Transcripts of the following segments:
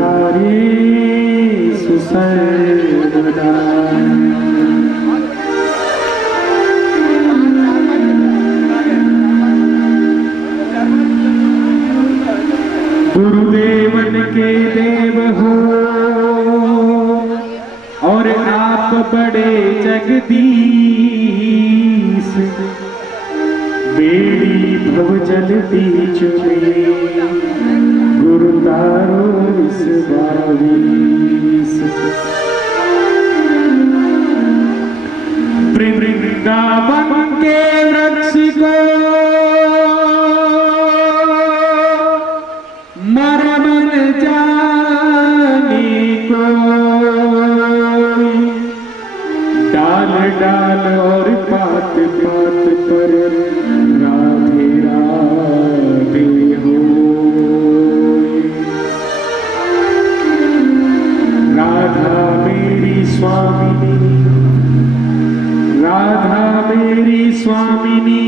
धारे सर्वदा। गुरुदेवन के देव हो और आप बड़े जगदीश, बेड़ी भवजल बीच में गुरु तारो इस बावीस। वृंदावन के वृक्ष को मरमन जाने को, डाल डाल और पात पात पर राधे राधे हो। राधा मेरी स्वामिनी, राधा मेरी स्वामिनी,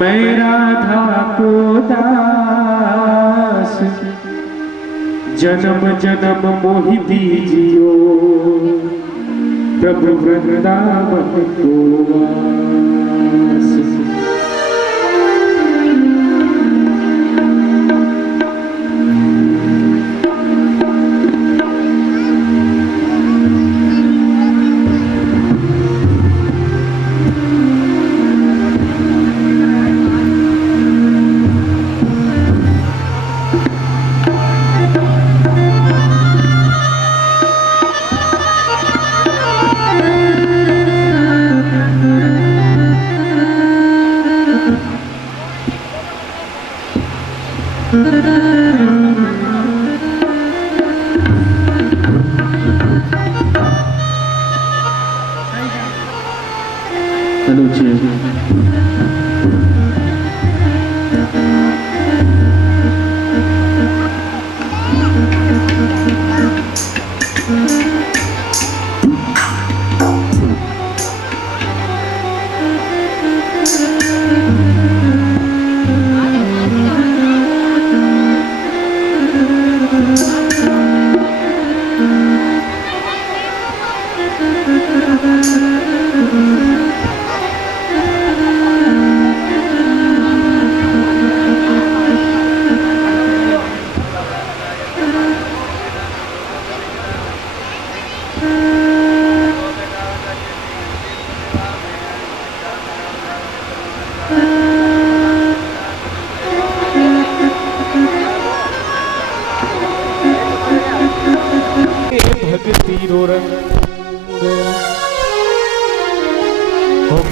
मैं राधा को दास, जन्म जन्म मोहि दीजियो प्रभु वृंदावन को वास।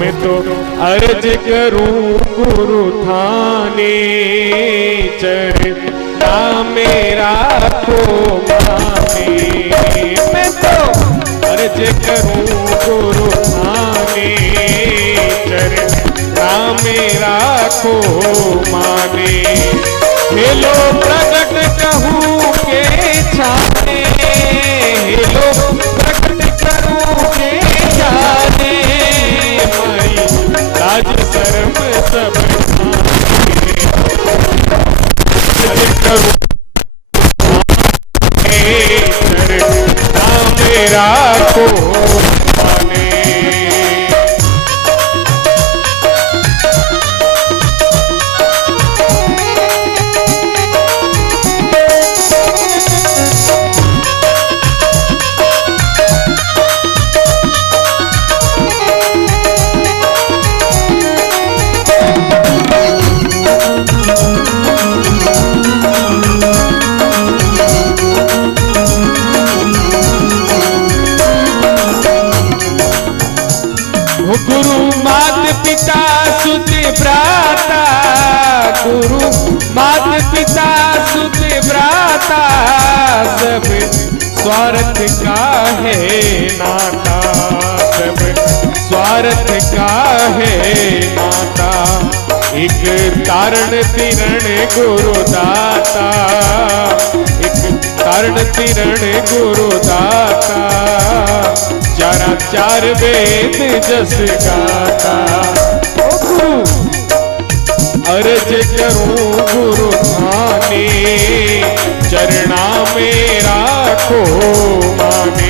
मैं तो अर्ज करूं गुरु थाने, चरना मेरा को माने। मैं तो अर्ज करूं गुरु थाने, चरना मेरा को माने। हेलो प्रकट कहूं के छाने, हेलो प्रकट करूं के छाने। लाज शर्म सब मेरा को माने। गुरु मात पिता सुत भ्राता, गुरु मात पिता सुत भ्राता, सब स्वार्थ का है नाता, सब स्वार्थ का है नाता। एक तारण तिरण गुरुदाता, एक तारण तिरण गुरुदाता। चारा चार वेद जस गाता। ओ गुरु अर्ज करूं गुरु थाने, चरणा मेरा को माने।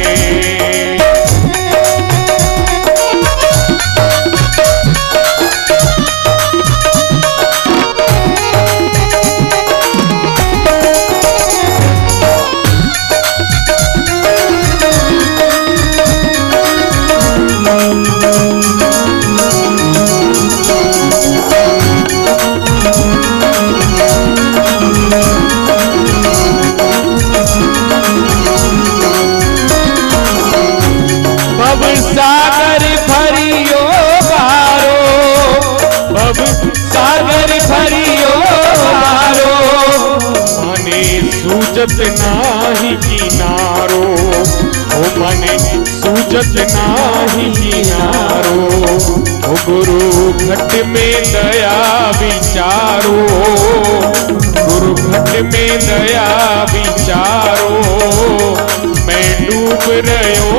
सागर भरियो बारो, भव सागर भरियो बारो, मने सूझत नाही किनारो, ओ मने सूझत नाही किनारो। ओ गुरु घट में दया विचारो, गुरु घट में दया विचारो, मैं डूब रहो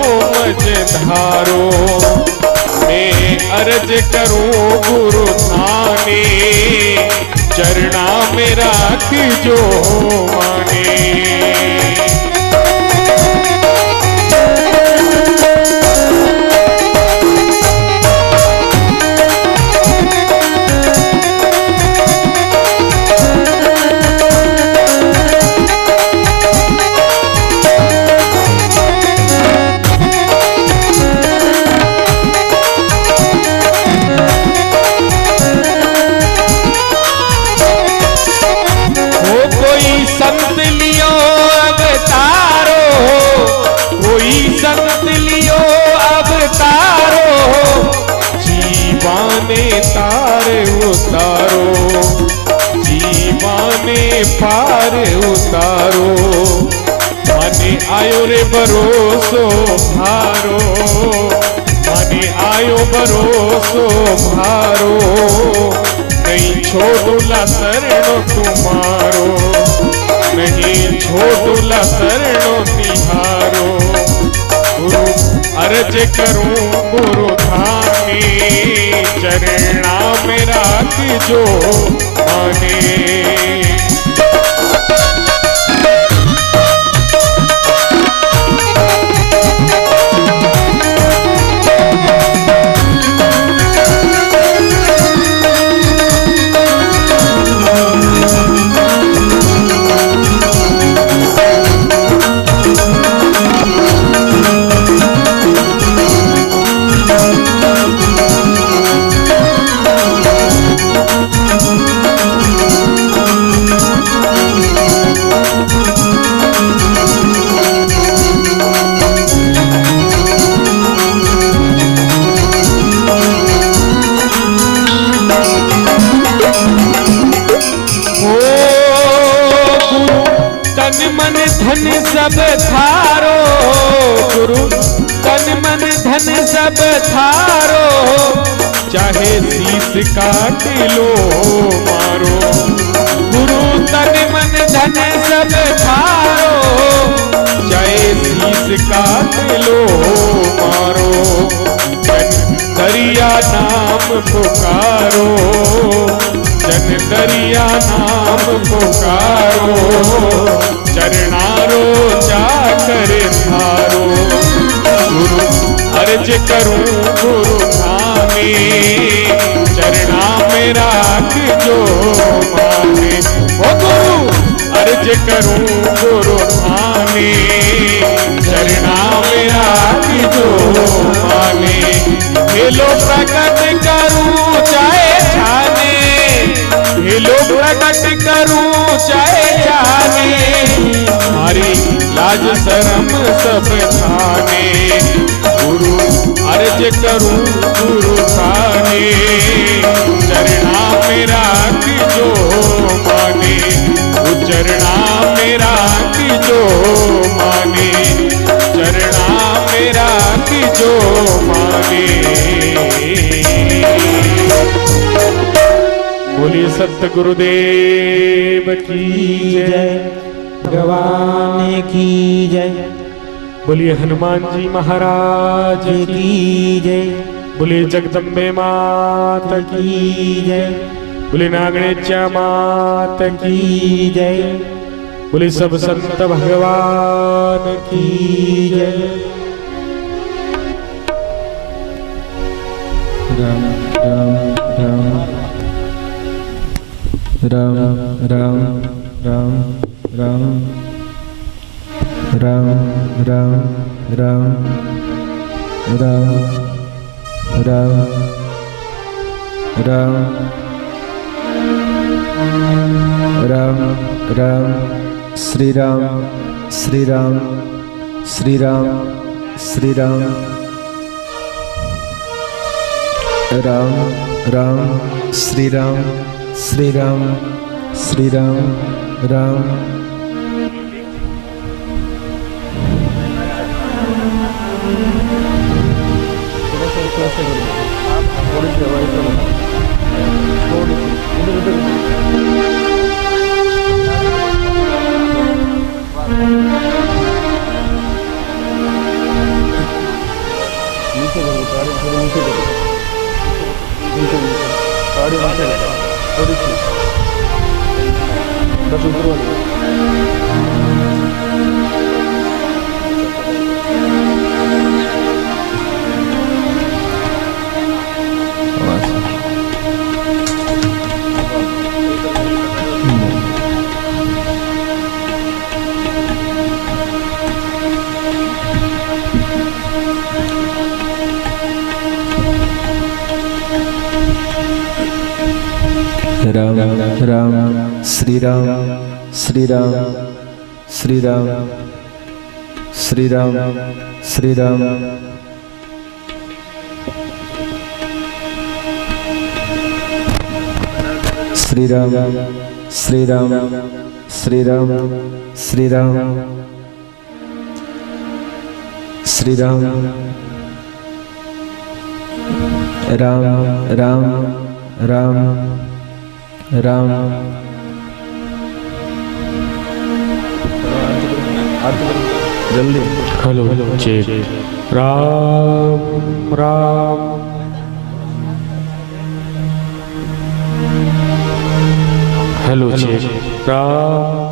धारो। मैं अर्ज करूं गुरु थाने, चरणा में राख जो माने। संत लियो अवतारो, कोई संत लियो अवतारो, जीवाने तार उतारो, जीवाने पार उतारो। मने आयो रे भरोसो भारो, मने आयो भरोसो भारो, नहीं छोड़ूला शरणो तुम्हारो, नहीं छोड़ूला शरणो तिहारो। गुरु अर्ज करूं गुरु थाने, चरणा में राख जो माने। धन सब थारो, गुरु तन मन धन सब थारो, चाहे शीश काट लो मारो। गुरु तन मन धन सब थारो, चाहे शीश काट लो मारो। जन दरिया नाम पुकारो, जन दरिया नाम पुकारो, चरणारो जाकर थारो। गुरु अर्ज करूं गुरु थाने, चरणा में राख जो माने। ओ गुरु अर्ज करूं गुरु थाने, चरणा में राख जो माने। हेलो प्रकट करूं चाहे छाने, हेलो प्रकट करूं चाहे जाने, हमारी लाज शरम सब थाने। गुरु अर्ज करूं गुरु थाने, चरणा में राख जो माने। चरणा में राख जो माने, चरणा में राख जो माने। बोलिए सत्य गुरुदेव की जय, भगवान की जय। बोलिए हनुमान जी महाराज की जय, बोलिए जगदम्बे मात की जय, बोलिए नागणेच्या मात की जय। बोले सब संत भगवान की जय। राम राम राम राम राम राम राम राम राम राम राम राम राम राम राम श्री राम श्री राम श्री राम श्री राम राम राम श्री राम श्री राम श्री राम राम राम राम श्री राम श्री राम श्री राम श्री राम श्री राम श्री राम श्री राम श्री राम श्री राम श्री राम राम राम राम राम जल्दी hello check Ram Ram hello check Ram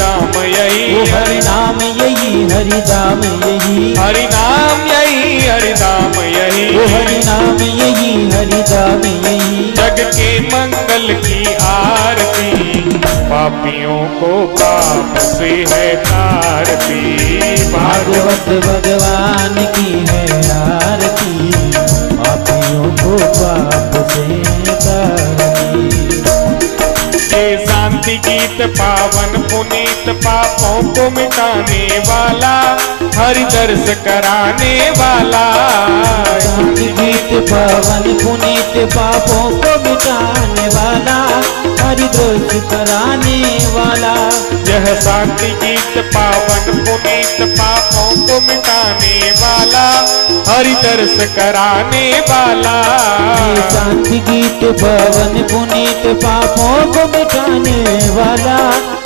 नाम यही हरि नाम यही हरि नाम यही हरि नाम यही हरि नाम यही हरि नाम यही हरि नाम यही जग के मंगल की आरती पापियों को पाप से है तारती भागवत भगवान की है आरती पापियों को पाप से तारती ये शांति गीत पावन पुनीत पापों को मिटाने वाला हरि दर्श कराने वाला शांति गीत पावन पुनीत पापों को मिटाने वाला हरि दर्श कराने वाला यह शांति गीत पावन पुनीत पापों को मिटाने वाला हरि दर्श कराने वाला ये शांति गीत पावन पुनीत पापों को मिटाने वाला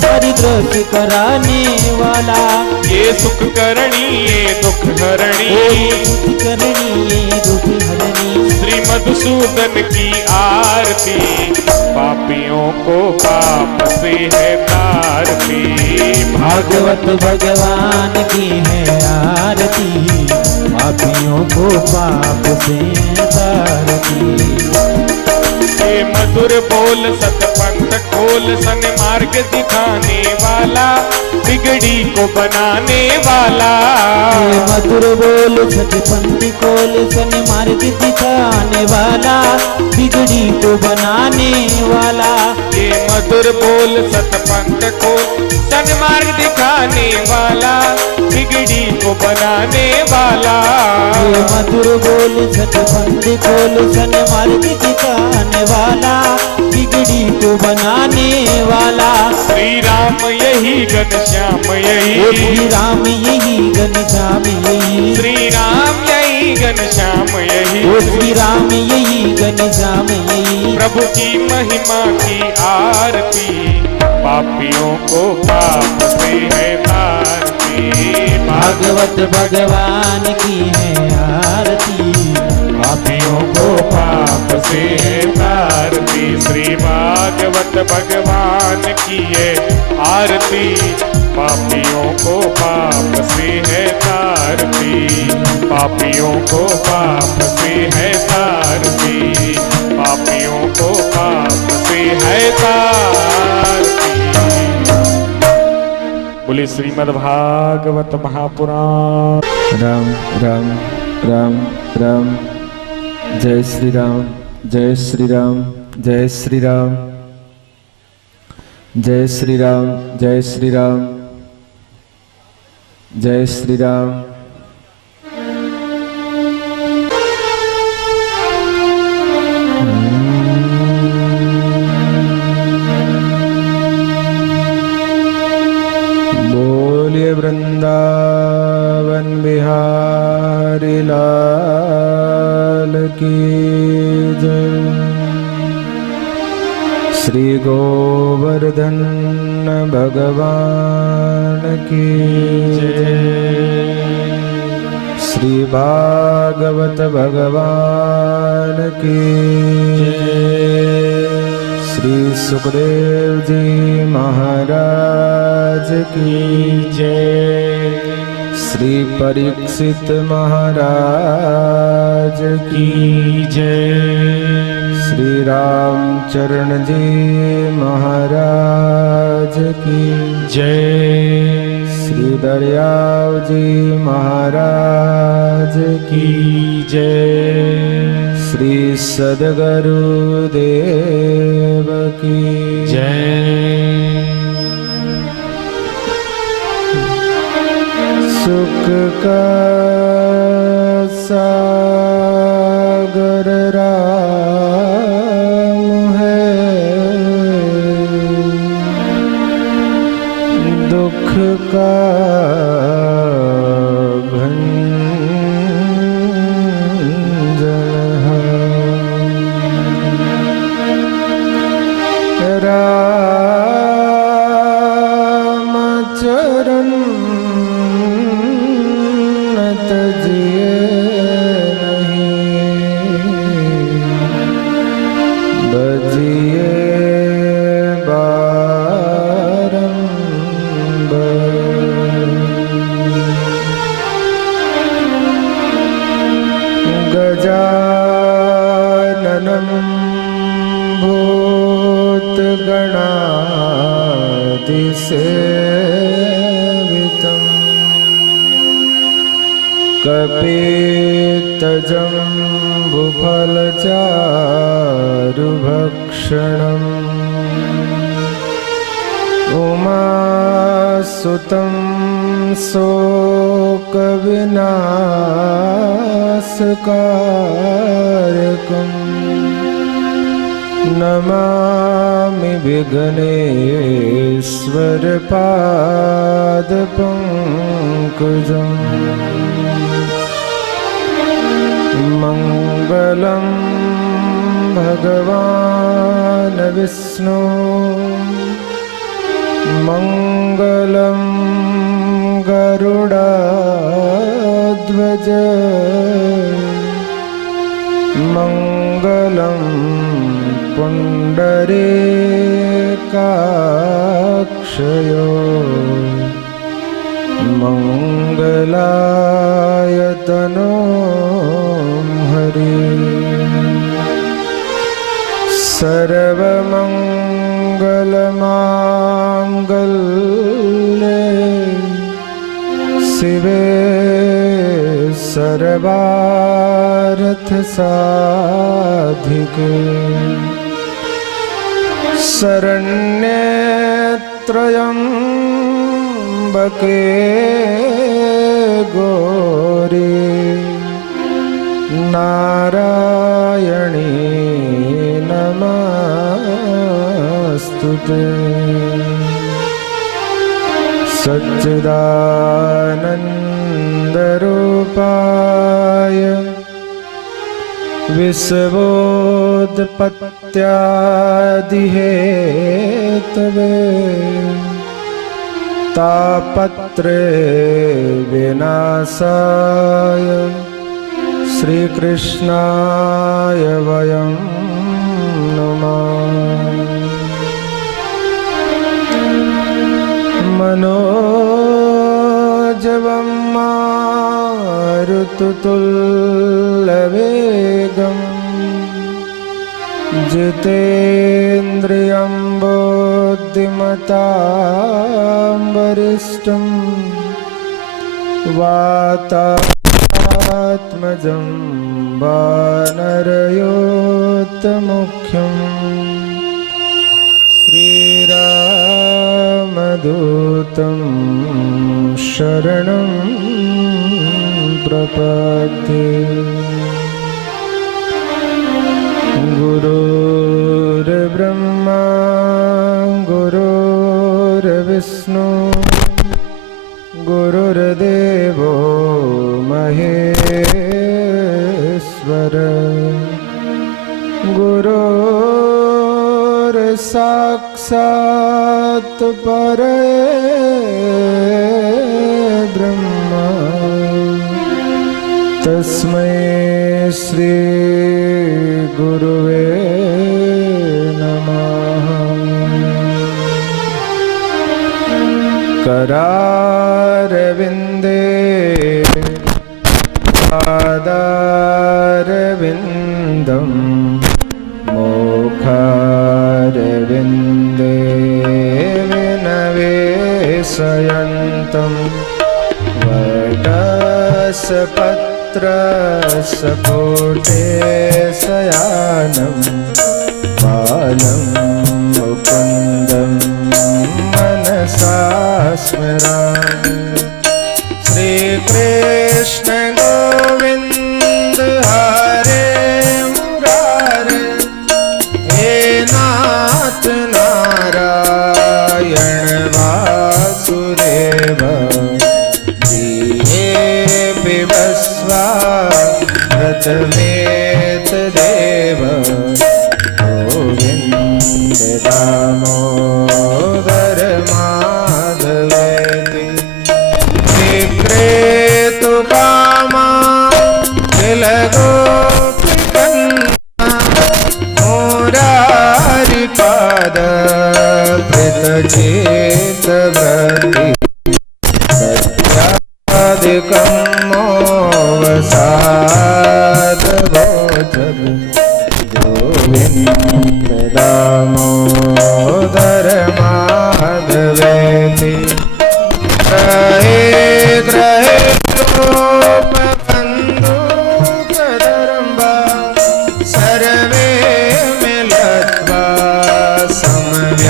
हरि दर्श कराने वाला ये सुख करणी ये दुख हरणी करनी ये दुख हरनी श्री मधुसूदन की आरती पापियों को पाप से है तारती भागवत भगवान की है आरती पापियों को पाप से तारती ये मधुर बोल सतपंथ खोल सन्मार्ग दिखाने वाला बिगड़ी को बनाने वाला ये मधुर बोल सतपंथी खोल सन्मार्ग दिखाने वाला बिगड़ी को बनाने वाला ये मधुर बोल सतपंथ खोल सन्मार्ग दिखाने वाला बिगड़ी को बनाने वाला ये मधुर बोल सतपंथी खोल सन्मार्ग दिखाने वाला बिगड़ी को बनाने वाला श्री राम यही घनश्याम यही श्री राम यही घनश्याम यही श्री राम यही घनश्याम यही श्री राम यही घनश्याम यही प्रभु की महिमा की आरती पापियों को पाप से है तारती भागवत भगवान की है आरती पापियों को पाप से है तारती श्री श्री भागवत भगवान की है आरती, पापियों को पाप से है तारती, पापियों को पाप से है तारती, पापियों को पाप से है तारती। बोले श्रीमद् भागवत महापुराण। राम राम राम राम। जय श्री राम, जय श्री राम, जय श्री राम, जय श्री राम, जय श्री राम, जय श्री राम। बोलिए वृंदावन बिहारी लाल की जय। श्री गोवर्धन भगवान की जय। श्री भागवत भगवान की जय। श्री सुखदेव जी महाराज की जय। श्री परीक्षित महाराज की जय। श्री रामचरण जी महाराज की जय। श्री दरियाव जी महाराज की जय। श्री सद्गुरु देव की जय। सुख का सागर राम है, दुख का भंजन है। रामचरण तजिए नहीं, बजिए बारंबार। गजाननं भूतगणादिसेवितं कपितजम्बुफलचारुभक्षणम् उमासुतं शोकविनाशकारकम् नमामि विघ्नेश्वर पादपङ्कजम्। मङ्गलं भगवान् विष्णु, मङ्गलं गरुडाध्वज, मङ्गलं पुण्डरीकाक्षयो, मङ्गलायतनो हरि। सर्वमङ्गलमाङ्गल्ये शिवे सर्वार्थसाधिके, शरण्ये त्र्यम्बके गौरी नारायणी नमस्तुते। सच्चिदानन्दरूपाय विश्वोत्पत्त्यादिहेतवे तापत्रे विनाशाय श्रीकृष्णाय वयं नमः। तुल्यवेगम् जितेन्द्रियं बुद्धिमतां वरिष्ठं वातात्मजं वानरयोत्तमुख्यं श्रीरामदूतं शरणं प्रपद्ये। गुरुर्ब्रह्मा गुरुर्विष्णु गुरुर्देवो महेश्वर गुरुर्साक्षात् परब्रह्म तस्मै श्री गुरुवे नमः। करारविन्दे पादारविन्दं मुखारविन्दे विनवेशयन्तं वटसपत्रसपुटे शयानं बालं मुकुन्दं मनसा स्मरामि। श्रीकृष्ण गोविन्द हरे मुरारे हे नाथ नारायण वासुदेव वेद देव गोविन्द दामोदर माधवेति विक्रेतु कामा तिलगोपिकन्या मुरारिपाद कृतचेतव्रति सत्यादिकं मोवसादवोचर गोविन्द दामोदर माधवेति ग्रहे ग्रहे लोकबन्धु कदम्बा सर्वे मिलित्वा समव्यापयोगम्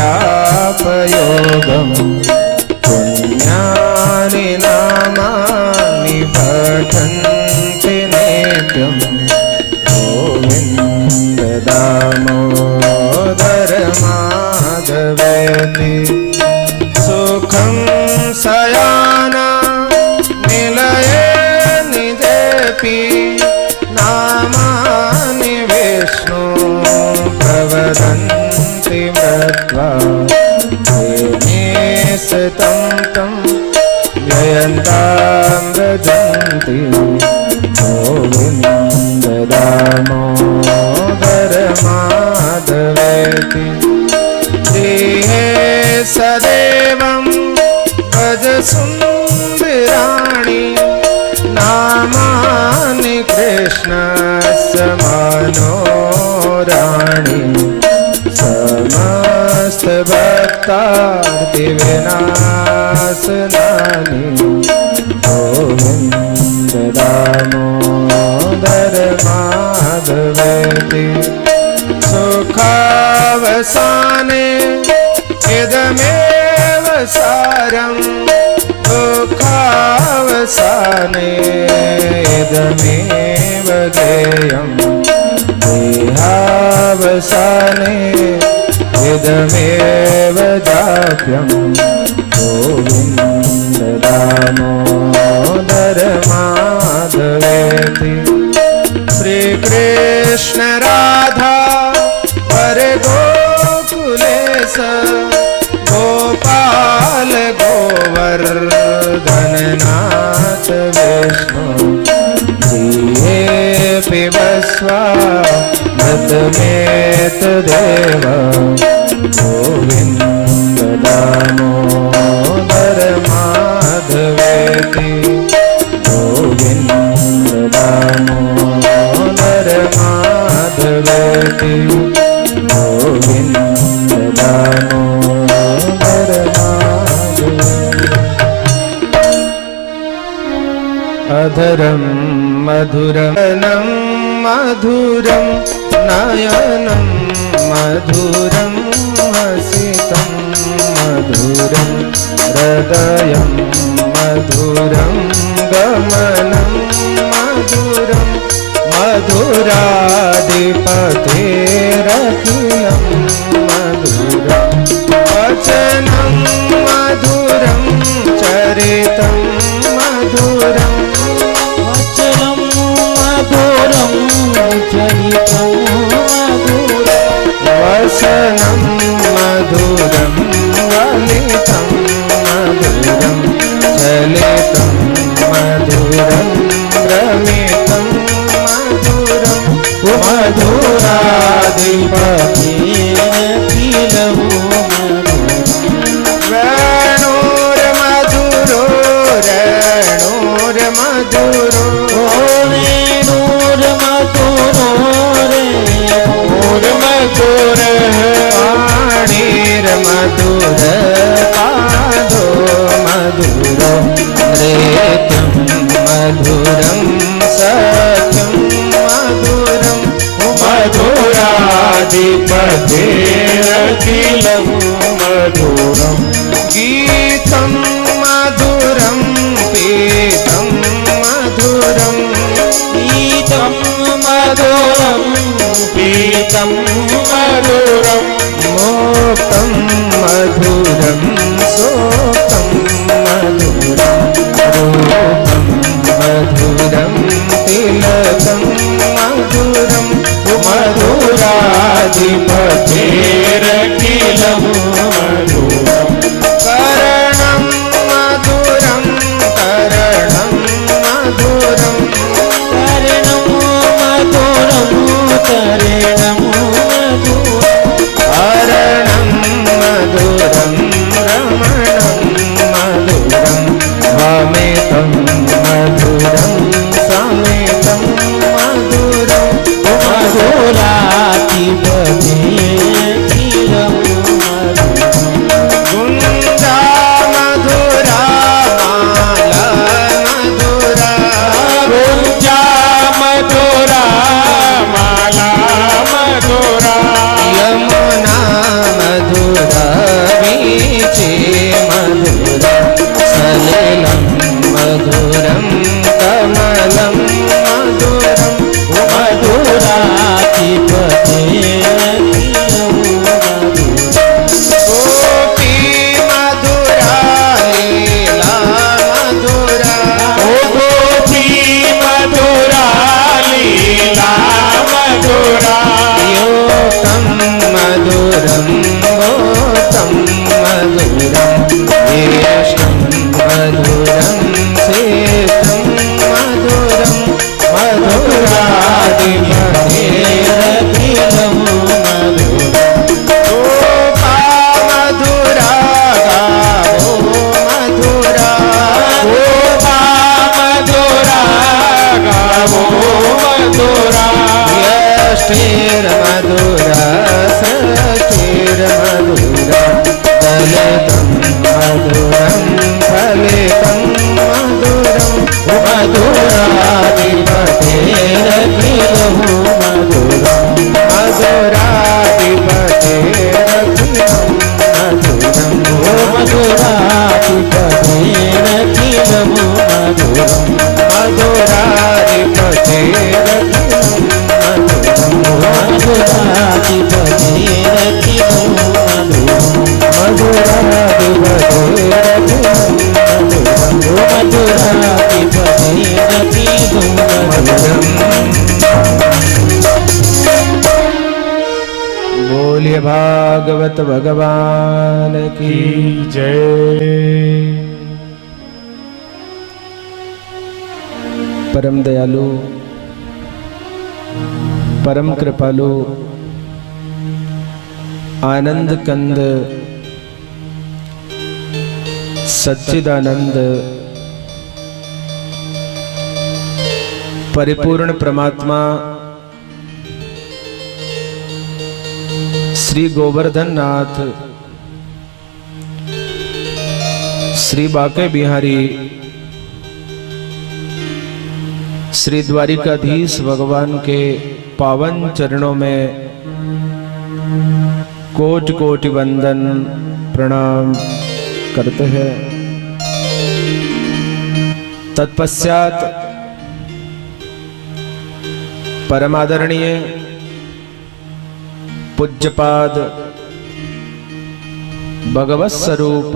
पुण्यानि नामानि पठन्ति नित्यं गोविन्द दामोदर माधवेति सुखं शयाना निलये निजेऽपि नामानि विष्णु प्रवदन्ति मृत्वा सतं तं व्ययन्तां व्रजन्ति गोविन्द दामोदर माधवेति देहे सदेवं भज सुन्दराणि नामानि कृष्णस्य मनोराणि समस्त भक्तार्तिविनाशनानि गोविन्द दामोदर माधवेति सुखावसाने इदमेव सारं दुःखावसाने इदमेव गेयं देहावसाने इदमेव जाप्यं गोविन्द दामोदर माधवेति श्रीकृष्ण राधा हरे गोकुलेश गोपाल गोवर्धननाथ विष्णु जिये पिबस्वा मृतमेतदेव गोविन्द दामोदर माधवेति गोविन्द धरम मधुरम मधुरम नयनम मधुरम हसितम मधुरम हृदयम मधुरम गमनम मधुरम मधुराधिपतेरखिलं मधुरम वचनं मधुरं चरितं मधुरं वचनं मधुरं चरितं मधुरं वसनं मधुरं वलितं मधुरं चलितं मधुरं भ्रमितं मधुरं मधुराधिपतिरखिलं वेणुर्मधुरो रेणुर्मधुरो पाणिर्मधुर पादो मधुरो नृत्यं मधुरं सख्यं मधुरं मधुराधिपतेरखिलं मधुरं गीतं मधुरं पीतं मधुरं गीतं मधुरं पीतं मधुरं मोक्तं मधुरं सोक्तं मधुरं रूपं मधुरं तिलकं मधुरं मधुराधिपतेरखिलं मधुरं करणं मधुरं करणं मधुरं करणं मधुरं करणं मधुरं हरणं मधुरं रमणं मधुरं वमितं मधुरं समितं मधुरं मधुराधिपतेरखिलं मधुरं गुञ्जा मधुरा माला मधुरा गुंजा मधुरा माला मधुरा यमुना मधुरा वीचे मधुरा सलिलं मधुरं कमलं मधुरं मधुराधिपतेरखिलं मधुरं गोपी मधुरा लीला मधुरा ओ गोपी मधुरा लीला मधुरा योक्तं मधुरं भोक्तं मधुरं येष्टं मधुरं श्रेष्ठं मधुरं मधुराधिपतेरखिलं मधुरं गोपा मधुरा गावो मधुरा गोपा मधुरा गावो मधुरा यष्टिर्मधुरा सखिर्मधुरा दलितं मधुरं फलितं मधुरं मधुराधिपतेरखिलं मधुरं मधुराधिपतेरखिलं मधुरं मधुराधिपतेरखिलं मधुरं मधुराधिपतेरखिलं मधुरं मधुराधिपतेरखिलं मधुरं मधुराधिपतेरखिलं मधुराधिपतेरखिलं मधुरं बोलिए भागवत भगवान की जय। परम दयालु परम कृपालु आनंद कंद सच्चिदानंद परिपूर्ण परमात्मा श्री गोवर्धन नाथ श्री बाके बिहारी श्री द्वारिकाधीश भगवान के पावन चरणों में कोटि कोटि वंदन प्रणाम करते हैं। तत्पश्चात परमादरणीय पूज्यपाद भगवत स्वरूप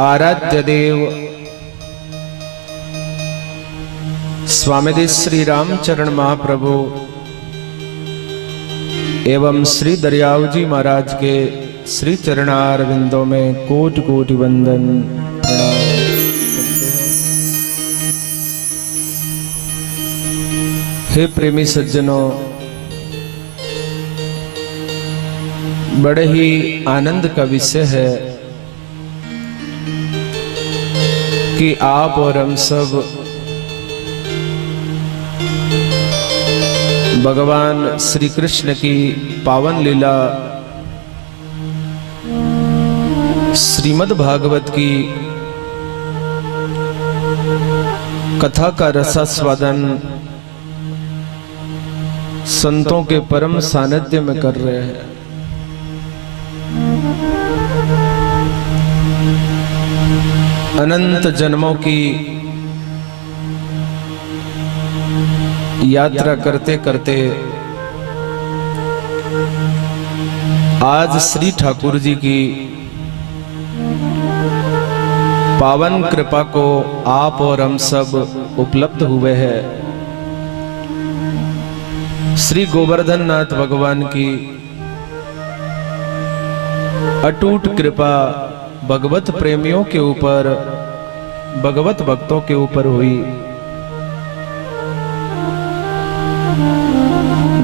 आराध्य देव स्वामी श्री रामचरण महाप्रभु एवं श्री दरियाव जी महाराज के श्री चरणार विंदों में कोटि कोटि वंदन प्रणाम करते हैं। हे प्रेमी सज्जनों, बड़े ही आनंद का विषय है कि आप और हम सब भगवान श्री कृष्ण की पावन लीला श्रीमद् भागवत की कथा का रसास्वादन संतों के परम सानिध्य में कर रहे हैं। अनंत जन्मों की यात्रा करते करते आज श्री ठाकुर जी की पावन कृपा को आप और हम सब उपलब्ध हुए हैं। श्री गोवर्धन नाथ भगवान की अटूट कृपा भगवत प्रेमियों के ऊपर, भगवत भक्तों के ऊपर हुई,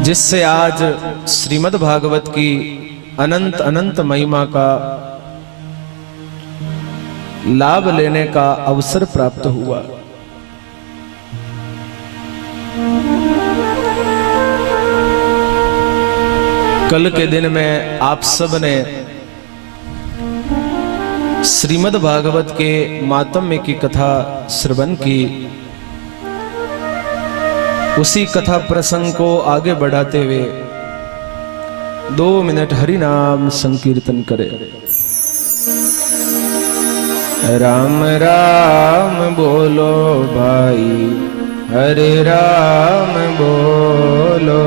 जिससे आज श्रीमद् भागवत की अनंत अनंत महिमा का लाभ लेने का अवसर प्राप्त हुआ। कल के दिन में आप सब ने श्रीमद् भागवत के मातम्य की कथा श्रवण की। उसी कथा प्रसंग को आगे बढ़ाते हुए 2 मिनट हरि नाम संकीर्तन करें। राम राम बोलो भाई, हरे राम बोलो,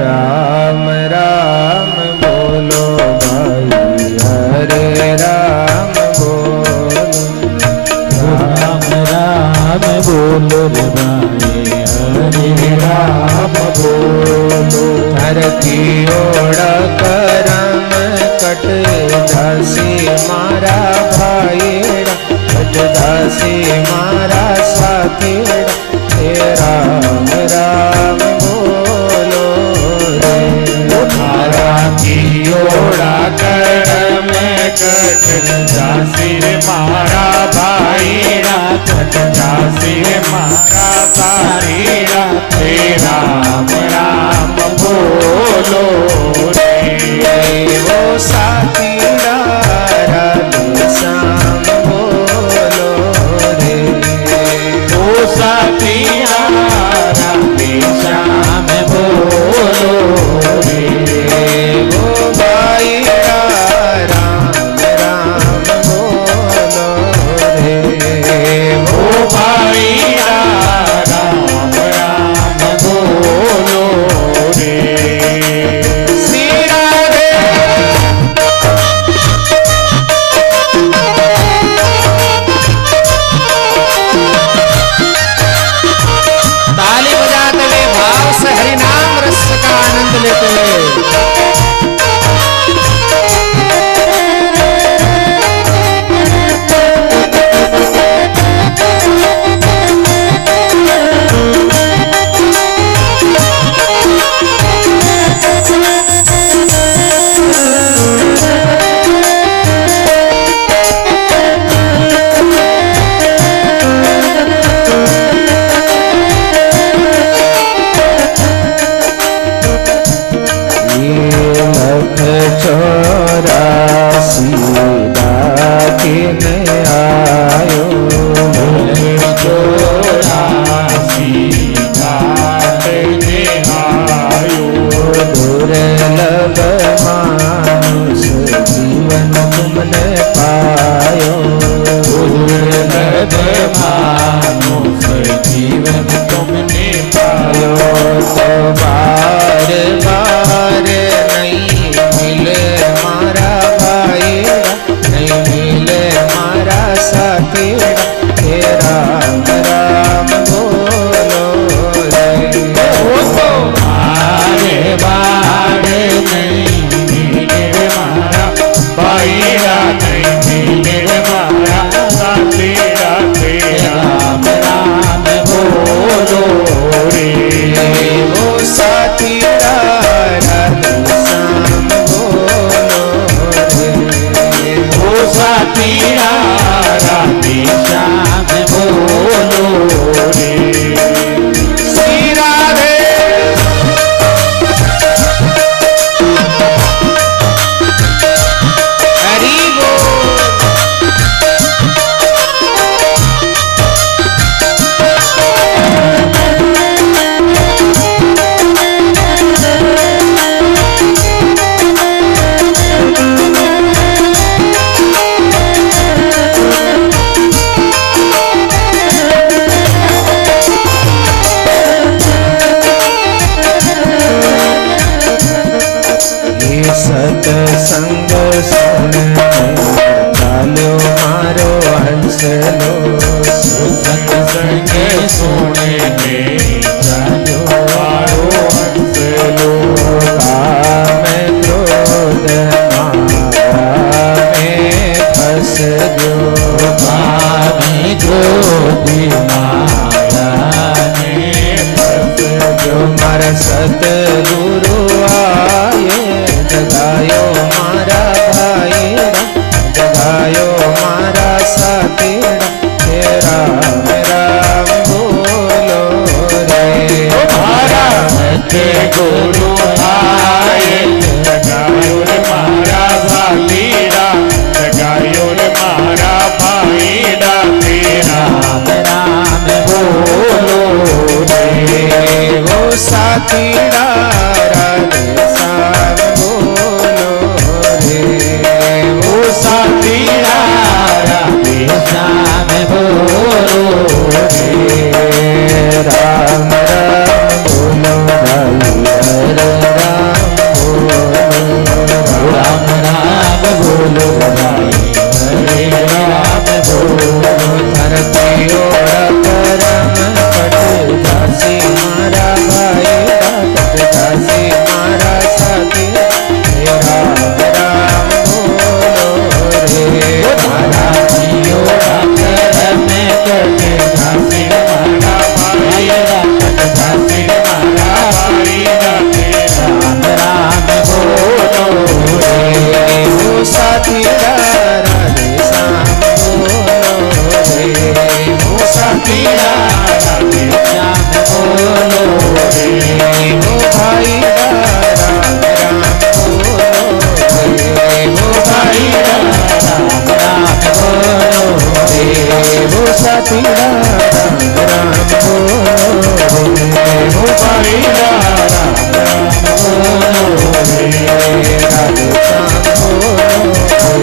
राम राम बोलो भाई, हरे राम बोलो, राम राम बोलो रे भाई, हरे राम बोलो। हर की ओर करम कट दासी मारा भाई, कट दासी मारा साथी, हे राम राम बोलो रे। हरा की ओड़ा करम कट दासी मारा भाईरा, कट दासी मारा भाईरा, हे राम राम बोलो रे। वो साथी श्याम बोलो रे, ओ साथिया राधे श्याम बोलो रे। वो भाई राम राम बोलो रे, ओ भाई राम राम बोलो रे। श्री राधे ताली बजाते हुए भाव से हरि नाम रस का आनंद लेते हुए चौरासी डाकिन आयो, પ્રસંગ સુણને ચાલ્યો મારો હંસલો સત્સંગે સુણીને ચાલ્યો મારો હંસલો કામે ક્રોધ મારામે ફસજો કામે ક્રોધી માયાને જો મારા સતગુરુ આયે જગાયો મારા ભાઈ જગાયો મારા સાથીડા હે રામ રામ બોલો રે મારા સત્ય ગુરુ આયે જગાયો રે મારા ભાઈડા જગાયો રે મારા ભાઈડા તેરા રામ બોલો રે ઓ સાથીડા રાધે શ્યામ બોલો રે ઓ સાથીડા રાધે શ્યામ બોલો રે રામ રામ બોલો ભાઈ રામ બોલો રામ રામ બોલો ભાઈ હરે રામ બોલો ધરતી ઓર કરમ કટ જાસી મારા ભાઈ કટ જાસી મારા સાથી હે રામ રામ બોલો રે મારા જીઓ રામે કટે ધાસી મારા ભાઈ કટ ધાસી મારા ભાઈડા તેરા રામ રામ બોલો રે ઓ સાથીડા રાધે શ્યામ બોલો રે ઓ સાથીડા રાધે શ્યામ બોલો રે ઓ ભાઈડા રામ રામ બોલો રે ઓ ભાઈડા રામ રામ બોલો રે ઓ સાથીડા રામ રામ બોલો રે ઓ ભાઈડા રામ રામ બોલો રે રાધે શ્યામ બોલો રે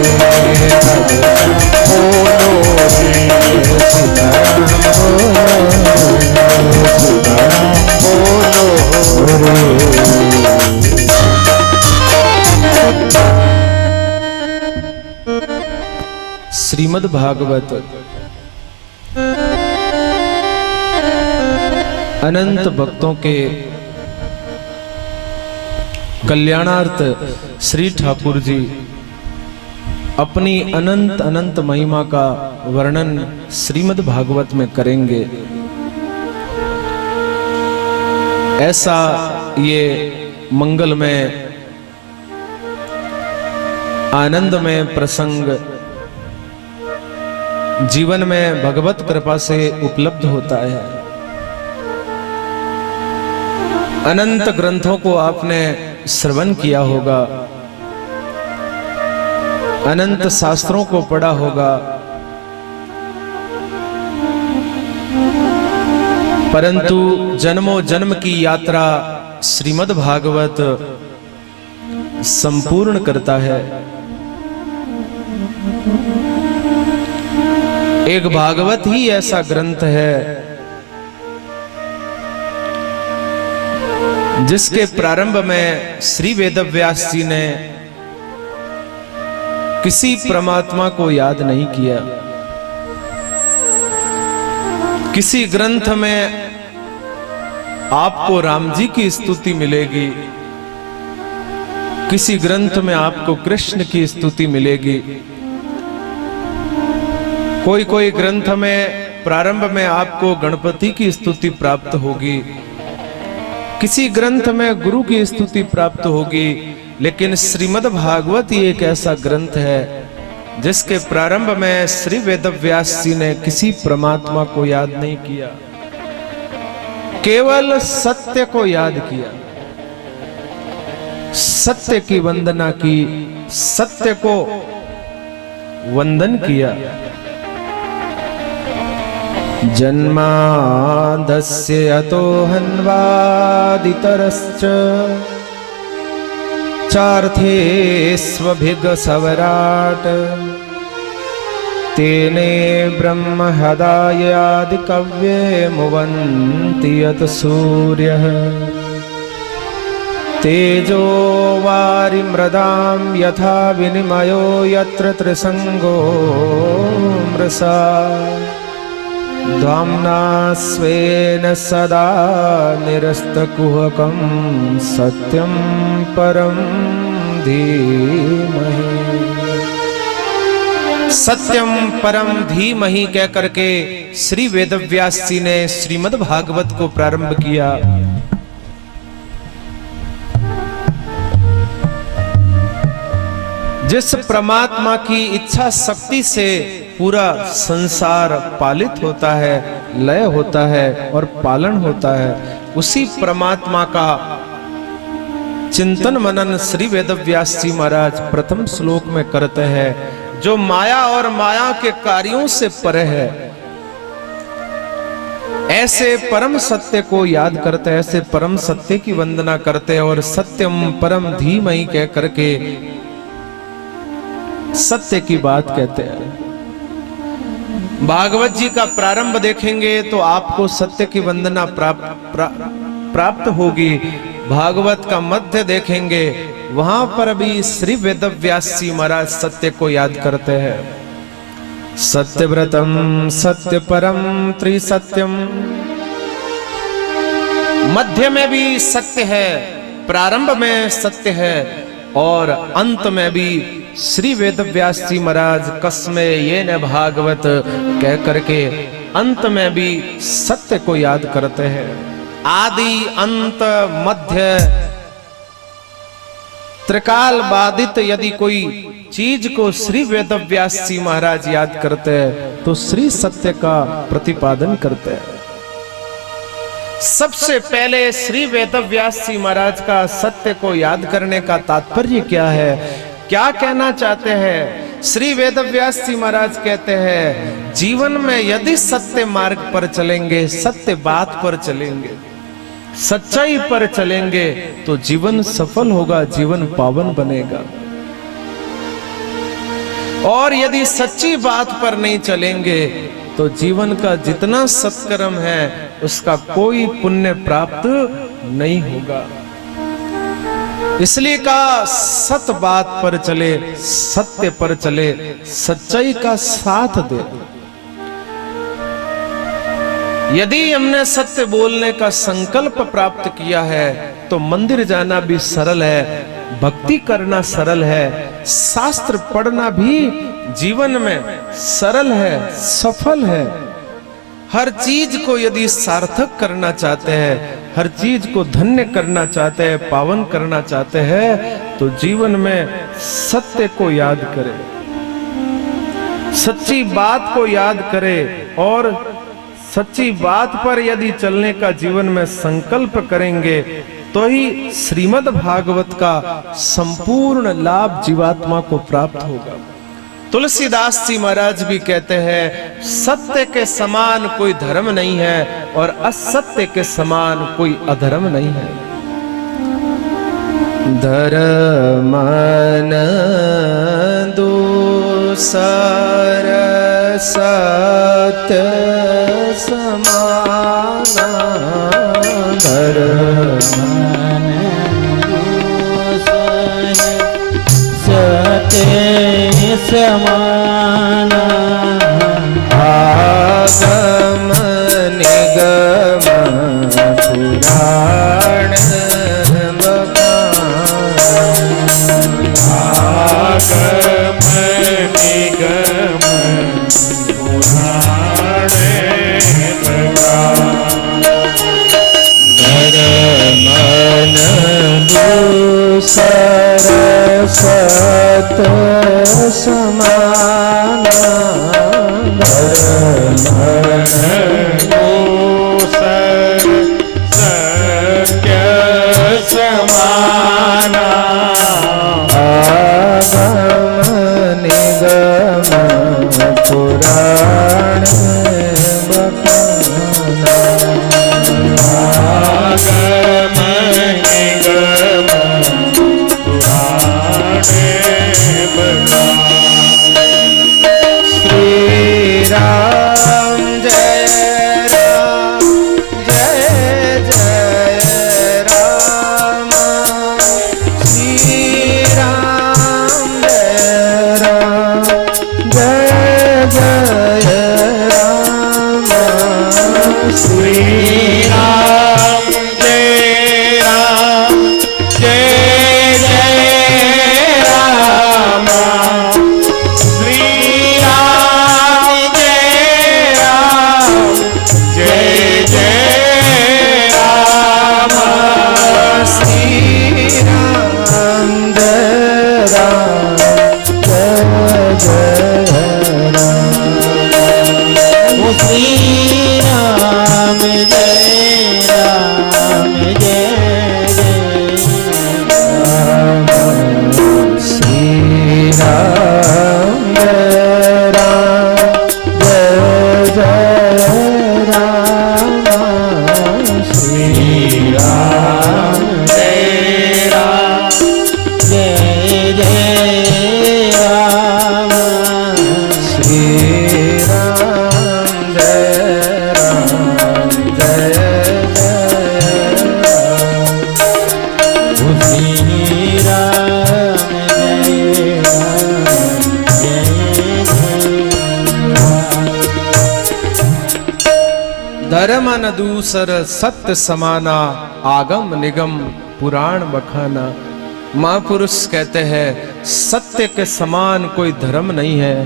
રાધે શ્યામ બોલો રે સીતારામ બોલો સીતારામ બોલો રે श्रीमद् भागवत अनंत भक्तों के कल्याणार्थ श्री ठाकुर जी अपनी अनंत अनंत महिमा का वर्णन श्रीमद् भागवत में करेंगे। ऐसा ये मंगलमय आनंदमय प्रसंग जीवन में भगवत कृपा से उपलब्ध होता है। अनंत ग्रंथों को आपने श्रवण किया होगा, अनंत शास्त्रों को पढ़ा होगा, परंतु जन्मों जन्म की यात्रा श्रीमद् भागवत संपूर्ण करता है। एक भागवत ही ऐसा ग्रंथ है जिसके प्रारंभ में श्री वेदव्यास जी ने किसी परमात्मा को याद नहीं किया। किसी ग्रंथ में आपको राम जी की स्तुति मिलेगी, किसी ग्रंथ में आपको कृष्ण की स्तुति मिलेगी, कोई कोई ग्रंथ में प्रारंभ में आपको गणपति की स्तुति प्राप्त होगी, किसी ग्रंथ में गुरु की स्तुति प्राप्त होगी। लेकिन श्रीमद् भागवत ही एक ऐसा ग्रंथ है जिसके प्रारंभ में श्री वेदव्यास जी ने किसी परमात्मा को याद नहीं किया, केवल सत्य को याद किया, सत्य की वंदना की, सत्य को वंदन किया। जन्मादस्य अतो हन्वादितरश्च चार्थेष्वभिगसवराट् तेने ब्रह्महदायादिकव्ये मुवन्ति यत् सूर्यः तेजो वारिमृदां यथा विनिमयो यत्र त्रिसंगो मृषा धाम्ना स्वेन सदा निरस्तकुहकं सत्यं परं धीमहि। सत्यम परम धीमहि कह करके श्री वेदव्यास जी ने श्रीमद् भागवत को प्रारंभ किया। जिस परमात्मा की इच्छा शक्ति से पूरा संसार पालित होता है, लय होता है और पालन होता है, उसी परमात्मा का चिंतन मनन श्री वेदव्यास जी महाराज प्रथम श्लोक में करते हैं। जो माया और माया के कार्यों से परे है, ऐसे परम सत्य को याद करते हैं, ऐसे परम सत्य की वंदना करते हैं और सत्यम परम धीमहि कह करके सत्य की बात कहते हैं। भागवत जी का प्रारंभ देखेंगे तो आपको सत्य की वंदना प्राप्त होगी। भागवत का मध्य देखेंगे, वहां पर भी श्री वेदव्यास जी महाराज सत्य को याद करते हैं। सत्यव्रतम सत्य परम त्रिसत्यम, मध्य में भी सत्य है, प्रारंभ में सत्य है और अंत में भी श्री वेदव्यास जी महाराज कस्मे ये न भागवत कह करके अंत में भी सत्य को याद करते हैं। आदि अंत मध्य त्रिकाल बाधित यदि कोई चीज को श्री वेदव्यास जी महाराज याद करते हैं तो श्री सत्य का प्रतिपादन करते हैं। सबसे पहले श्री वेदव्यास जी महाराज का सत्य को याद करने का तात्पर्य क्या है, क्या कहना चाहते हैं? श्री वेदव्यास जी महाराज कहते हैं, जीवन में यदि सत्य मार्ग पर चलेंगे, सत्य बात पर चलेंगे, सच्चाई पर चलेंगे तो जीवन सफल होगा, जीवन पावन बनेगा। और यदि सच्ची बात पर नहीं चलेंगे तो जीवन का जितना सत्कर्म है उसका कोई पुण्य प्राप्त नहीं होगा। इसलिए कहा सत बात पर चले, सत्य पर चले, सच्चाई का साथ दे। यदि हमने सत्य बोलने का संकल्प प्राप्त किया है तो मंदिर जाना भी सरल है, भक्ति करना सरल है, शास्त्र पढ़ना भी जीवन में सरल है, सफल है। हर चीज को यदि सार्थक करना चाहते हैं, हर चीज को धन्य करना चाहते हैं, पावन करना चाहते हैं तो जीवन में सत्य को याद करें, सच्ची बात को याद करें और सच्ची बात पर यदि चलने का जीवन में संकल्प करेंगे तो ही श्रीमद् भागवत का संपूर्ण लाभ जीवात्मा को प्राप्त होगा। तुलसीदास जी महाराज भी कहते हैं, सत्य के समान कोई धर्म नहीं है और असत्य के समान कोई अधर्म नहीं है। धर्मन दूसर सत्य समाना, धर्मन दूसर सत्य समाना, आगम निगम पुराण आगम निगम पुराण धर्मन दूसर सत्य समाना, धर्मन दूसर सत्य समाना, आगम निगम पुराण बखाना, आगम निगम पुराण बखाना। श्री राम जय धर्म न दूसर सत्य समाना, आगम निगम पुराण बखाना। महापुरुष कहते हैं सत्य के समान कोई धर्म नहीं है,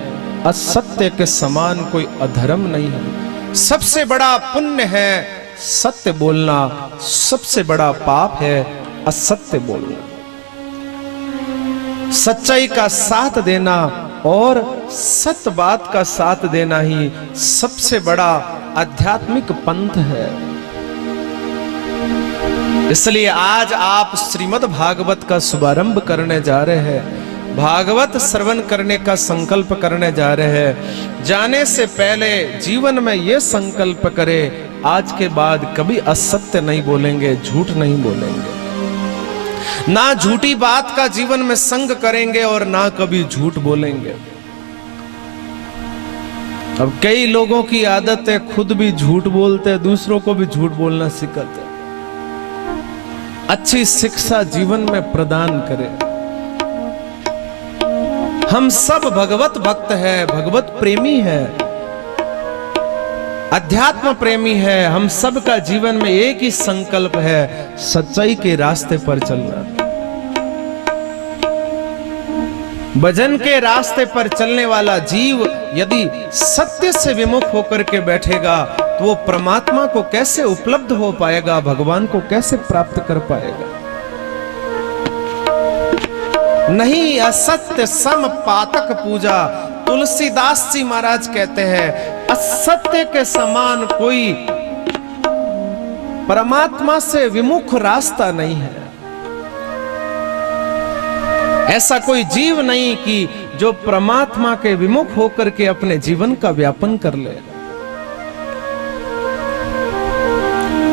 असत्य के समान कोई अधर्म नहीं है। सबसे बड़ा पुण्य है सत्य बोलना, सबसे बड़ा पाप है असत्य बोलना। सच्चाई का साथ देना और सत्य बात का साथ देना ही सबसे बड़ा आध्यात्मिक पंथ है। इसलिए आज आप श्रीमद् भागवत का शुभारंभ करने जा रहे हैं, भागवत श्रवण करने का संकल्प करने जा रहे हैं। जाने से पहले जीवन में यह संकल्प करें, आज के बाद कभी असत्य नहीं बोलेंगे, झूठ नहीं बोलेंगे, ना झूठी बात का जीवन में संग करेंगे और ना कभी झूठ बोलेंगे। अब कई लोगों की आदत है खुद भी झूठ बोलते हैं, दूसरों को भी झूठ बोलना सिखाते हैं। अच्छी शिक्षा जीवन में प्रदान करें। हम सब भगवत भक्त हैं, भगवत प्रेमी हैं, अध्यात्म प्रेमी है। हम सब का जीवन में एक ही संकल्प है, सच्चाई के रास्ते पर चलना। भजन के रास्ते पर चलने वाला जीव यदि सत्य से विमुख होकर के बैठेगा तो वो परमात्मा को कैसे उपलब्ध हो पाएगा, भगवान को कैसे प्राप्त कर पाएगा। नहीं असत्य सम पातक पूजा, तुलसीदास जी महाराज कहते हैं असत्य के समान कोई परमात्मा से विमुख रास्ता नहीं है। ऐसा कोई जीव नहीं कि जो परमात्मा के विमुख होकर के अपने जीवन का व्यापन कर ले।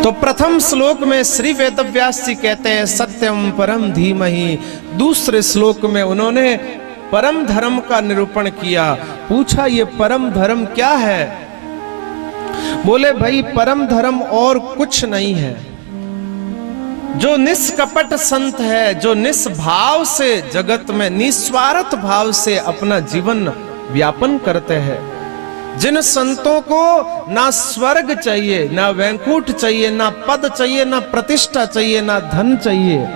तो प्रथम श्लोक में श्री वेदव्यास जी कहते हैं सत्यम परम धीमहि। दूसरे श्लोक में उन्होंने परम धर्म का निरूपण किया। पूछा ये परम धर्म क्या है? बोले भाई परम धर्म और कुछ नहीं है। जो निष्कपट संत है, जो निस्भाव से जगत में निस्वार्थ भाव से अपना जीवन व्यापन करते हैं, जिन संतों को ना स्वर्ग चाहिए, ना वैकुंठ चाहिए, ना पद चाहिए, ना प्रतिष्ठा चाहिए, ना धन चाहिए,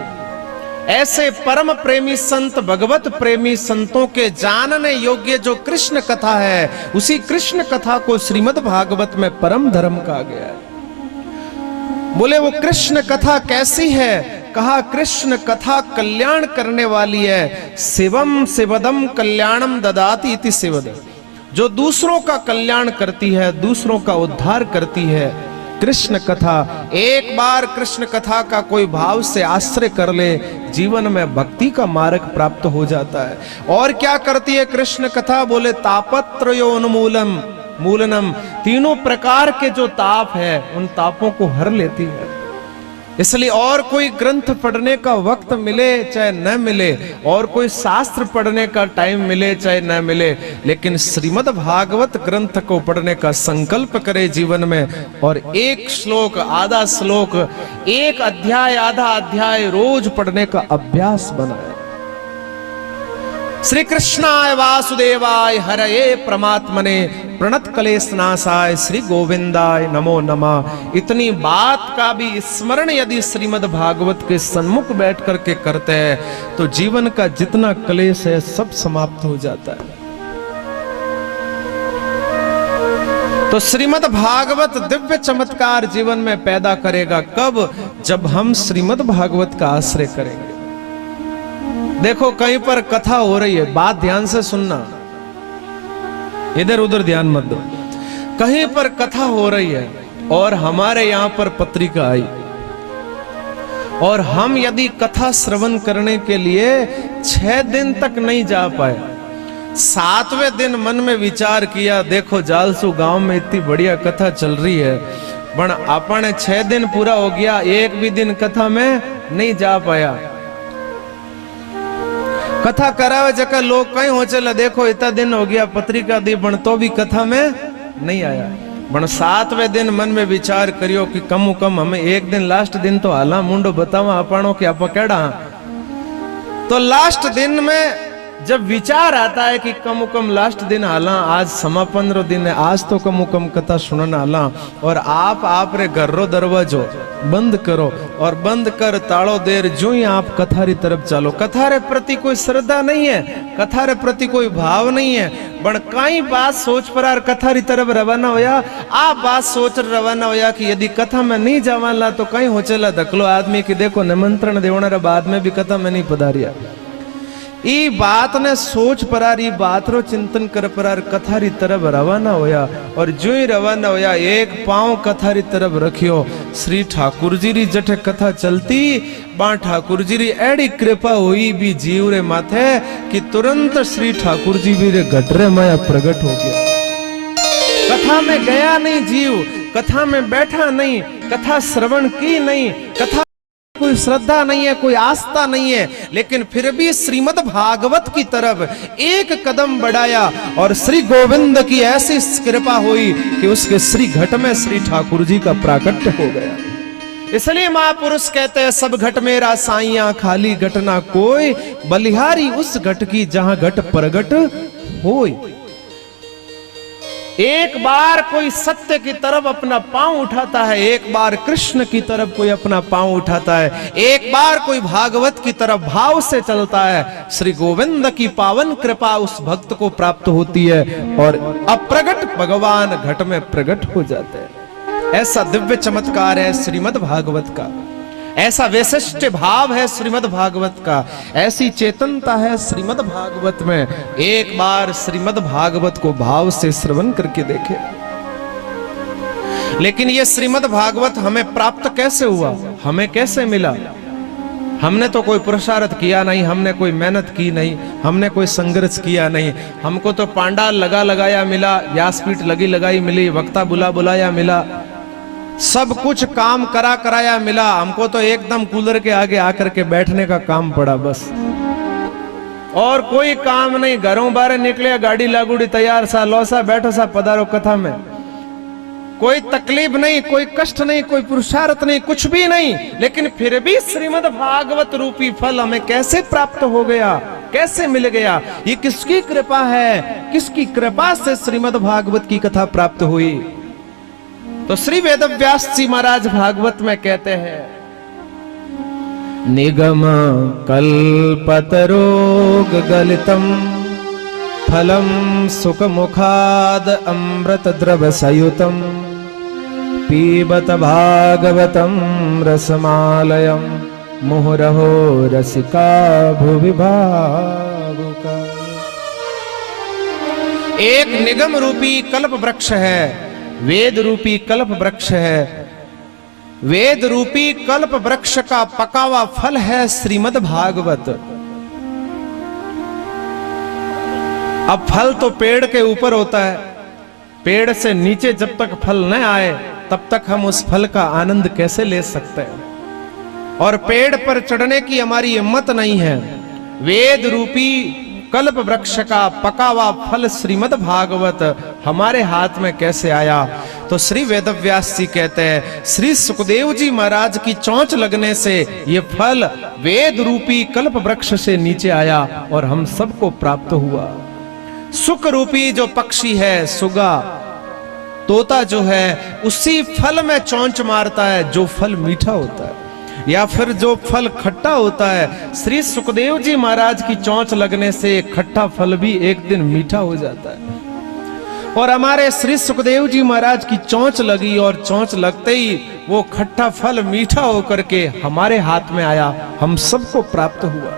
ऐसे परम प्रेमी संत, भगवत प्रेमी संतों के जानने योग्य जो कृष्ण कथा है, उसी कृष्ण कथा को श्रीमद् भागवत में परम धर्म कहा गया है। बोले वो कृष्ण कथा कैसी है? कहा कृष्ण कथा कल्याण करने वाली है। शिवम शिवदम कल्याणम ददाति इति शिवद, जो दूसरों का कल्याण करती है, दूसरों का उद्धार करती है कृष्ण कथा। एक बार कृष्ण कथा का कोई भाव से आश्रय कर ले, जीवन में भक्ति का मार्ग प्राप्त हो जाता है। और क्या करती है कृष्ण कथा? बोले तापत्रयोन्मूलम मूलनम, तीनों प्रकार के जो ताप है उन तापों को हर लेती है। इसलिए और कोई ग्रंथ पढ़ने का वक्त मिले चाहे न मिले, और कोई शास्त्र पढ़ने का टाइम मिले चाहे न मिले, लेकिन श्रीमद् भागवत ग्रंथ को पढ़ने का संकल्प करे जीवन में, और एक श्लोक आधा श्लोक, एक अध्याय आधा अध्याय रोज पढ़ने का अभ्यास बनाए। श्री कृष्णाय वासुदेवाय हरये परमात्मने प्रणत क्लेशनाशाय श्री गोविंदाय नमो नमः। इतनी बात का भी स्मरण यदि श्रीमद् भागवत के सन्मुख बैठ करके करते हैं तो जीवन का जितना क्लेश है सब समाप्त हो जाता है। तो श्रीमद् भागवत दिव्य चमत्कार जीवन में पैदा करेगा कब? जब हम श्रीमद् भागवत का आश्रय करेंगे। देखो कहीं पर कथा हो रही है, बात ध्यान से सुनना, इधर उधर ध्यान मत दो। कहीं पर कथा हो रही है और हमारे यहां पर पत्रिका आई, और हम यदि कथा श्रवण करने के लिए 6 दिन तक नहीं जा पाए, 7वें दिन मन में विचार किया, देखो जालसू गांव में इतनी बढ़िया कथा चल रही है, पण अपन 6 दिन पूरा हो गया, एक भी दिन कथा में नहीं जा पाया। कथा करावे जगह लोग कहीं हो चले, देखो इतना दिन हो गया पत्रिका दी पण तो भी कथा में नहीं आया। पण 7वें दिन मन में विचार करियो कि कम कम हमें एक दिन लास्ट दिन तो हाला मुंडो बतावा अपनो कि आप केड़ा। तो लास्ट दिन में जब विचार आता है कि कम कम लास्ट दिन आला, आज समापन रो दिन है, आज तो कम कथा सुनन आला, और आप रे घर रो दरवाजो बंद करो और बंद कर ताड़ो देर जो ही आप कथा री तरफ चालो। कथा रे प्रति कोई श्रद्धा नहीं है, कथा रे प्रति कोई भाव नहीं है, बण कई बात सोच पर कथा री तरफ रवाना होया। आप बात सोच रवाना होया कि यदि कथा में नहीं जावाला तो कहीं हो चला धकलो आदमी की देखो निमंत्रण देवना बाद में भी कथा में नहीं पधारिया। ई बात ने सोच परार, ई बात रो चिंतन कर परार कथा री तरफ रवाना होया, और जो ही रवाना होया एक पांव कथा री तरफ रखियो। श्री ठाकुर जी री जठे कथा चलती, बा ठाकुर जी री एड़ी कृपा हुई भी जीव रे माथे कि तुरंत श्री ठाकुर जी भी रे घटरे माया प्रकट हो गया। कथा में गया नहीं जीव, कथा में बैठा नहीं, कथा श्रवण की नहीं, कथा कोई श्रद्धा नहीं है, कोई आस्था नहीं है, लेकिन फिर भी श्रीमद् भागवत की तरफ एक कदम बढ़ाया और श्री गोविंद की ऐसी कृपा हुई कि उसके श्री घट में श्री ठाकुर जी का प्राकट्य हो गया। इसलिए महापुरुष कहते हैं सब घट मेरा साइया, खाली घट ना कोई, बलिहारी उस घट की जहां घट प्रगट होई। एक बार कोई सत्य की तरफ अपना पांव उठाता है, एक बार कृष्ण की तरफ कोई अपना पांव उठाता है, एक बार कोई भागवत की तरफ भाव से चलता है, श्री गोविंद की पावन कृपा उस भक्त को प्राप्त होती है और अप्रगट भगवान घट में प्रकट हो जाते हैं। ऐसा दिव्य चमत्कार है श्रीमद् भागवत का, ऐसा विशिष्ट भाव है श्रीमद् भागवत का, ऐसी चेतनता है श्रीमद् भागवत में। एक बार श्रीमद् भागवत को भाव से श्रवण करके देखे। लेकिन ये श्रीमद् भागवत हमें प्राप्त कैसे हुआ, हमें कैसे मिला? हमने तो कोई पुरुषार्थ किया नहीं, हमने कोई मेहनत की नहीं, हमने कोई संघर्ष किया नहीं, हमको तो पांडाल लगा लगाया मिला, व्यासपीठ लगी लगाई मिली, वक्ता बुला बुलाया मिला, सब कुछ काम करा कराया मिला। हमको तो एकदम कूलर के आगे आकर के बैठने का काम पड़ा बस, और कोई काम नहीं। घरों बाहर निकले, गाड़ी लागूड़ी तैयार सा, लो सा, बैठो सा, पधारो कथा में। कोई तकलीफ नहीं, कोई कष्ट नहीं, कोई पुरुषार्थ नहीं, कुछ भी नहीं, लेकिन फिर भी श्रीमद् भागवत रूपी फल हमें कैसे प्राप्त हो गया, कैसे मिल गया? ये किसकी कृपा है? किसकी कृपा से श्रीमद् भागवत की कथा प्राप्त हुई? तो श्री वेदव्यास जी महाराज भागवत में कहते हैं, निगम कल्पतरोग गलितम फलम सुख मुखाद अमृत द्रव सयुतम पीबत भागवतम रसमालयम मुहुरहो रसिका भुवि भावुका। एक निगम रूपी कल्प वृक्ष है, वेद रूपी कल्प वृक्ष है, वेद रूपी कल्प वृक्ष का पका हुआ फल है श्रीमद् भागवत। अब फल तो पेड़ के ऊपर होता है, पेड़ से नीचे जब तक फल न आए तब तक हम उस फल का आनंद कैसे ले सकते हैं? और पेड़ पर चढ़ने की हमारी हिम्मत नहीं है। वेद रूपी कल्प वृक्ष का पका हुआ फल श्रीमद् भागवत हमारे हाथ में कैसे आया? तो श्री वेदव्यास जी कहते हैं, श्री सुखदेव जी महाराज की चोंच लगने से ये फल वेद रूपी कल्प वृक्ष से नीचे आया और हम सबको प्राप्त हुआ। सुख रूपी जो पक्षी है, सुगा, तोता जो है, उसी फल में चोंच मारता है जो फल मीठा होता है, या फिर जो फल खट्टा होता है। श्री सुखदेव जी महाराज की चोंच लगने से खट्टा फल भी एक दिन मीठा हो जाता है। और हमारे श्री सुखदेव जी महाराज की चोंच लगी और चोंच लगते ही वो खट्टा फल मीठा होकर के हमारे हाथ में आया, हम सबको प्राप्त हुआ।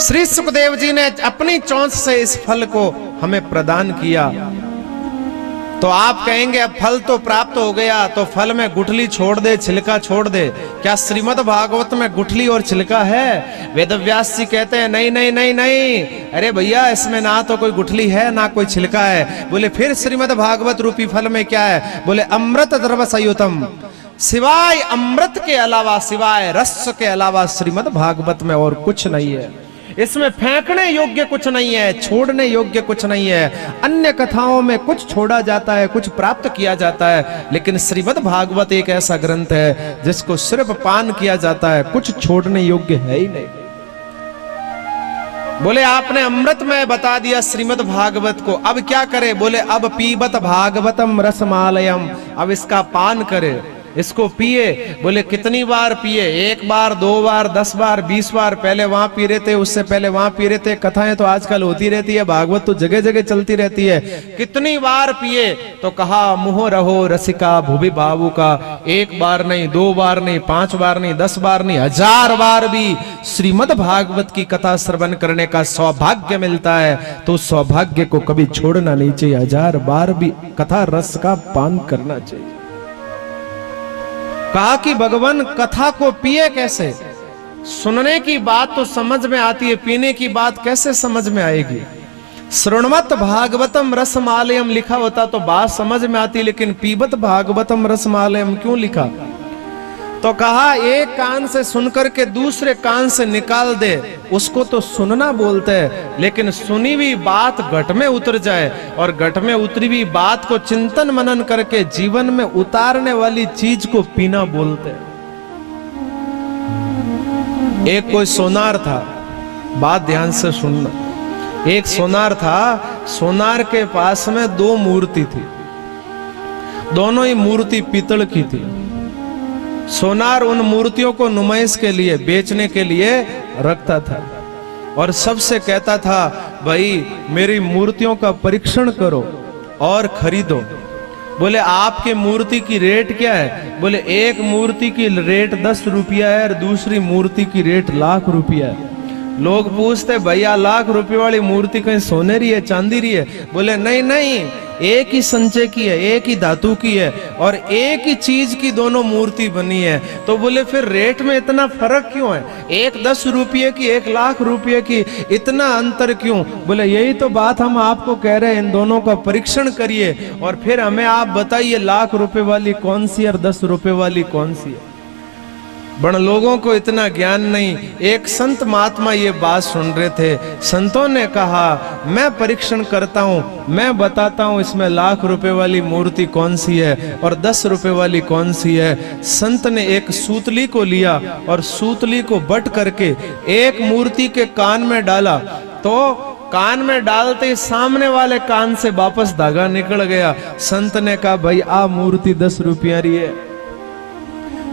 श्री सुखदेव जी ने अपनी चोंच से इस फल को हमें प्रदान किया। तो आप कहेंगे अब फल तो प्राप्त हो गया, तो फल में गुठली छोड़ दे, छिलका छोड़ दे। क्या श्रीमद् भागवत में गुठली और छिलका है? वेदव्यास जी कहते हैं नहीं नहीं नहीं नहीं, अरे भैया इसमें ना तो कोई गुठली है ना कोई छिलका है। बोले फिर श्रीमद् भागवत रूपी फल में क्या है? बोले अमृत द्रव संयुतम, सिवाय अमृत के अलावा, सिवाय रस के अलावा श्रीमद् भागवत में और कुछ नहीं है। इसमें फेंकने योग्य कुछ नहीं है, छोड़ने योग्य कुछ नहीं है। अन्य कथाओं में कुछ छोड़ा जाता है, कुछ प्राप्त किया जाता है, लेकिन श्रीमद् भागवत एक ऐसा ग्रंथ है जिसको सिर्फ पान किया जाता है, कुछ छोड़ने योग्य है ही नहीं। बोले आपने अमृतमय बता दिया श्रीमद् भागवत को, अब क्या करे? बोले अब पीबत भागवतम रसमालयम, अब इसका पान करे, इसको पिए। बोले कितनी बार पिए? 1 बार, 2 बार, 10 बार, 20 बार? पहले वहां पी रहे थे, उससे पहले वहां पी रहे थे। कथाएं तो आजकल होती रहती है, भागवत तो जगह जगह चलती रहती है। कितनी बार पिए? तो कहा मुह रहो रसिका भुवि बाबू का, 1 बार नहीं, 2 बार नहीं, 5 बार नहीं, 10 बार नहीं, 1000 बार भी श्रीमद् भागवत की कथा श्रवण करने का सौभाग्य मिलता है तो उस सौभाग्य को कभी छोड़ना नहीं चाहिए। 1000 बार भी कथा रस का पान करना चाहिए। कहा कि भगवान कथा को पिए कैसे? सुनने की बात तो समझ में आती है, पीने की बात कैसे समझ में आएगी? श्रृणवत भागवतम रसमालयम लिखा होता तो बात समझ में आती, लेकिन पीबत भागवतम रसमालयम क्यों लिखा? तो कहा एक कान से सुनकर के दूसरे कान से निकाल दे, उसको तो सुनना बोलते हैं, लेकिन सुनी हुई बात घट में उतर जाए और घट में उतरी हुई बात को चिंतन मनन करके जीवन में उतारने वाली चीज को पीना बोलते हैं। एक कोई सोनार था, बात ध्यान से सुनना। एक सोनार था, सोनार के पास में 2 मूर्ति थी, दोनों ही मूर्ति पीतल की थी। सोनार उन मूर्तियों को नुमाइश के लिए, बेचने के लिए रखता था और सबसे कहता था भाई मेरी मूर्तियों का परीक्षण करो और खरीदो। बोले आपके मूर्ति की रेट क्या है? बोले एक मूर्ति की रेट 10 रुपया है और दूसरी मूर्ति की रेट लाख रुपया है। लोग पूछते भैया लाख रुपए वाली मूर्ति कहीं सोनेरी है, चांदी री है? बोले नहीं नहीं, एक ही संचय की है, एक ही धातु की है और एक ही चीज की दोनों मूर्ति बनी है। तो बोले फिर रेट में इतना फर्क क्यों है? एक 10 रुपये की, 1 लाख रुपये की, इतना अंतर क्यों? बोले यही तो बात हम आपको कह रहे हैं, इन दोनों का परीक्षण करिए और फिर हमें आप बताइए लाख रुपए वाली कौन सी और 10 रुपए वाली कौन सी है। बड़ लोगों को इतना ज्ञान नहीं। एक संत महात्मा ये बात सुन रहे थे, संतों ने कहा मैं परीक्षण करता हूं, मैं बताता हूं इसमें लाख रुपए वाली मूर्ति कौन सी है और 10 रुपए वाली कौन सी है। संत ने एक सूतली को लिया और सूतली को बट करके एक मूर्ति के कान में डाला, तो कान में डालते ही सामने वाले कान से वापस धागा निकल गया। संत ने कहा भाई आ मूर्ति 10 रुपया री है।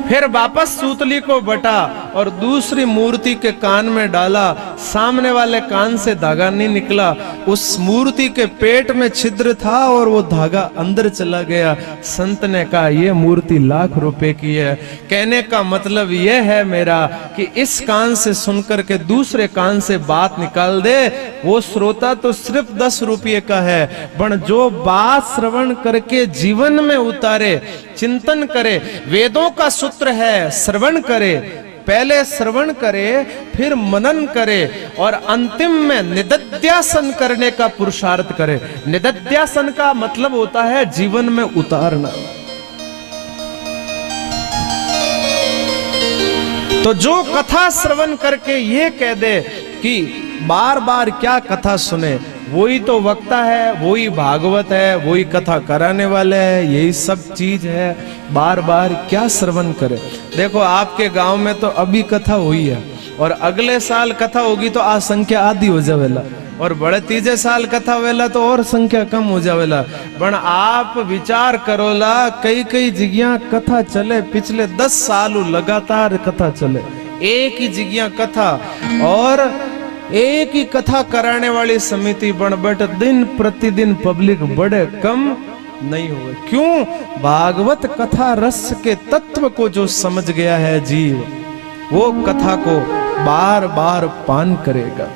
फिर वापस सूतली को बटा और दूसरी मूर्ति के कान में डाला, सामने वाले कान से धागा नहीं निकला, उस मूर्ति के पेट में छिद्र था और वो धागा अंदर चला गया। संत ने कहा ये मूर्ति लाख रुपए की है। कहने का मतलब यह है मेरा कि इस कान से सुनकर के दूसरे कान से बात निकाल दे, वो श्रोता तो सिर्फ 10 रुपये का है, पर जो बात श्रवण करके जीवन में उतारे, चिंतन करे, वेदों का सूत्र है श्रवण करे, पहले श्रवण करे फिर मनन करे और अंतिम में निदध्यासन करने का पुरुषार्थ करे। निदध्यासन का मतलब होता है जीवन में उतारना। तो जो कथा श्रवण करके ये कह दे कि बार बार क्या कथा सुने, वही तो वक्ता है, वही भागवत है, वही कथा कराने वाले है, यही सब चीज है, बार बार क्या श्रवण करे। देखो आपके गांव में तो अभी कथा हुई है और अगले साल कथा होगी तो आ संख्या आधी हो जावेला और बड़े तीजे साल कथा वेला तो और संख्या कम हो जावेला। पण आप विचार करोला, कई कई जगह कथा चले, पिछले 10 साल लगातार कथा चले, एक ही जगह कथा और एक ही कथा कराने वाली समिति बन, बट दिन प्रतिदिन पब्लिक बड़े कम नहीं हुए। क्यों? भागवत कथा रस के तत्व को जो समझ गया है जीव, वो कथा को बार बार पान करेगा।